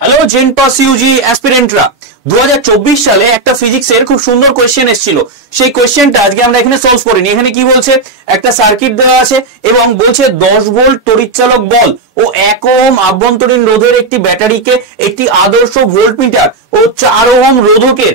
Hello gen pass Yuji অ্যাসপিরেন্টরা, 2024 সালে একটা ফিজিক্সের খুব সুন্দর কোয়েশ্চেন এসেছিল। সেই কোয়েশ্চেনটা আজকে আমরা এখানে সলভ করিনি। এখানে কি বলছে, একটা সার্কিট দেওয়া আছে এবং বলছে 10 ভোল্ট তড়িৎচালক বল ও 1 ওহম আভ্যন্তরীণ রোধের একটি ব্যাটারিকে একটি আদর্শ ভোল্টমিটার ও 4 ওহম রোধকের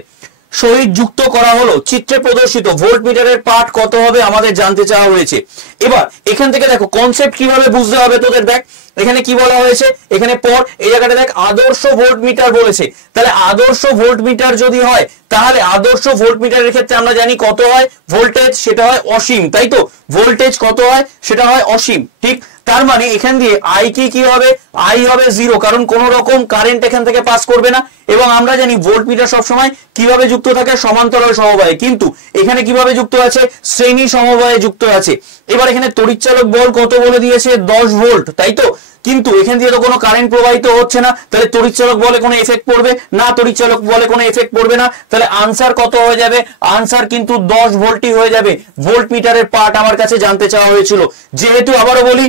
সহিত যুক্ত করা হলো। চিত্রে প্রদর্শিত ভোল্টমিটারের পাঠ কত হবে আমাদের জানতে চাওয়া হয়েছে। এবার এখান থেকে দেখো কনসেপ্ট কিভাবে বুঝতে হবে তোদের। দেখ এখানে কি বলা হয়েছে, এখানে পর এই জায়গাটা দেখ আদর্শ ভোল্টমিটার বলেছে। তাহলে আদর্শ ভোল্টমিটার যদি হয় তাহলে আদর্শ ভোল্টমিটারের ক্ষেত্রে আমরা জানি কত হয় ভোল্টেজ, সেটা হয় অসীম, তাই তো? ভোল্টেজ কত হয় সেটা হয় অসীম, ঠিক? তার মানে এখান দিয়ে আই কি হবে, আই হবে 0, কারণ কোন রকম কারেন্ট এখান থেকে পাস করবে না। এবং আমরা জানি ভোল্টমিটার সবসময় কিভাবে যুক্ত থাকে, সমান্তরাল সমবায়ে, কিন্তু এখানে কিভাবে যুক্ত আছে, শ্রেণী সমবায়ে যুক্ত আছে। এবার এখানে তড়িৎচালক বল কত বলে দিয়েছে, 10 ভোল্ট, তাই তো? কিন্তু এখান দিয়ে তো কোনো কারেন্ট প্রবাহিত হচ্ছে না, তাহলে তড়িৎচালক বলে কোনো এফেক্ট পড়বে না, তড়িৎচালক বলে কোনো এফেক্ট পড়বে না। তাহলে আনসার কত হয়ে যাবে, আনসার কিন্তু 10 ভোল্টই হয়ে যাবে। ভোল্টমিটারের পার্ট আমার কাছে জানতে চাওয়া হয়েছিল। যেহেতু আবারও বলি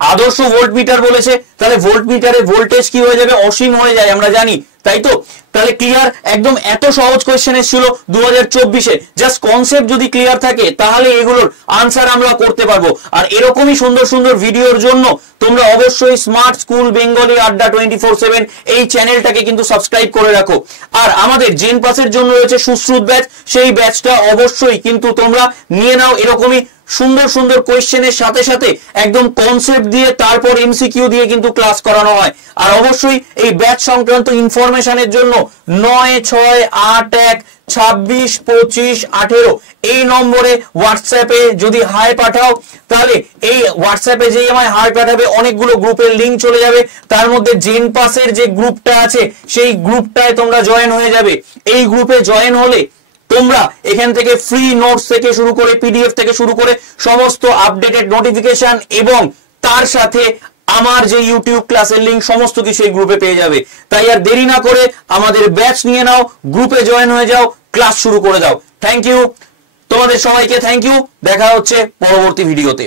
আদর্শ ভোল্টমিটার বলেছে, তাহলে ভোল্টমিটারে ভোল্টেজ কি হয়ে যাবে, অসীম হয়ে যায়, আমরা জানি, তাই তো? তাহলে ক্লিয়ার, একদম এত সহজ কোয়েশ্চেন এসেছিল 2024-এ। জাস্ট কনসেপ্ট যদি ক্লিয়ার থাকে তাহলে এগুলোর আনসার আমরা করতে পারবো। আর এরকমই সুন্দর সুন্দর ভিডিওর জন্য তোমরা অবশ্যই স্মার্ট স্কুল বেঙ্গলি আড্ডা 24/7 এই চ্যানেলটাকে কিন্তু সাবস্ক্রাইব করে রাখো। আর আমাদের জেন পাসের জন্য রয়েছে সুশ্রুত ব্যাচ, সেই ব্যাচটা অবশ্যই কিন্তু তোমরা নিয়ে নাও। এরকমই সুন্দর সুন্দর কোয়েশ্চেনের সাথে সাথে একদম কনসেপ্ট দিয়ে তারপর এমসিকিউ দিয়ে কিন্তু ক্লাস করানো হয়। আর অবশ্যই এই ব্যাচ সংক্রান্ত ইনফরমেশনের জন্য 9681262518 এই নম্বরে হোয়াটসঅ্যাপে যদি হাই পাঠাও, তাহলে এই হোয়াটসঅ্যাপে যেই আমায় হাই পাঠাবে অনেকগুলো গ্রুপের লিংক চলে যাবে। তার মধ্যে জেন পাসের যে গ্রুপটা আছে সেই গ্রুপটায় তোমরা জয়েন হয়ে যাবে। এই গ্রুপে জয়েন হলে তোমরা এখান থেকে ফ্রি নোটস থেকে শুরু করে পিডিএফ থেকে শুরু করে সমস্ত আপডেটেড নোটিফিকেশন এবং তার সাথে আমার যে ইউটিউব ক্লাসের লিংক সমস্ত কিছু এই গ্রুপে পেয়ে যাবে। তাই আর দেরি না করে আমাদের ব্যাচ নিয়ে নাও, গ্রুপে জয়েন হয়ে যাও, ক্লাস শুরু করে দাও। থ্যাংক ইউ তোমাদের সবাইকে, থ্যাংক ইউ। দেখা হচ্ছে পরবর্তী ভিডিওতে।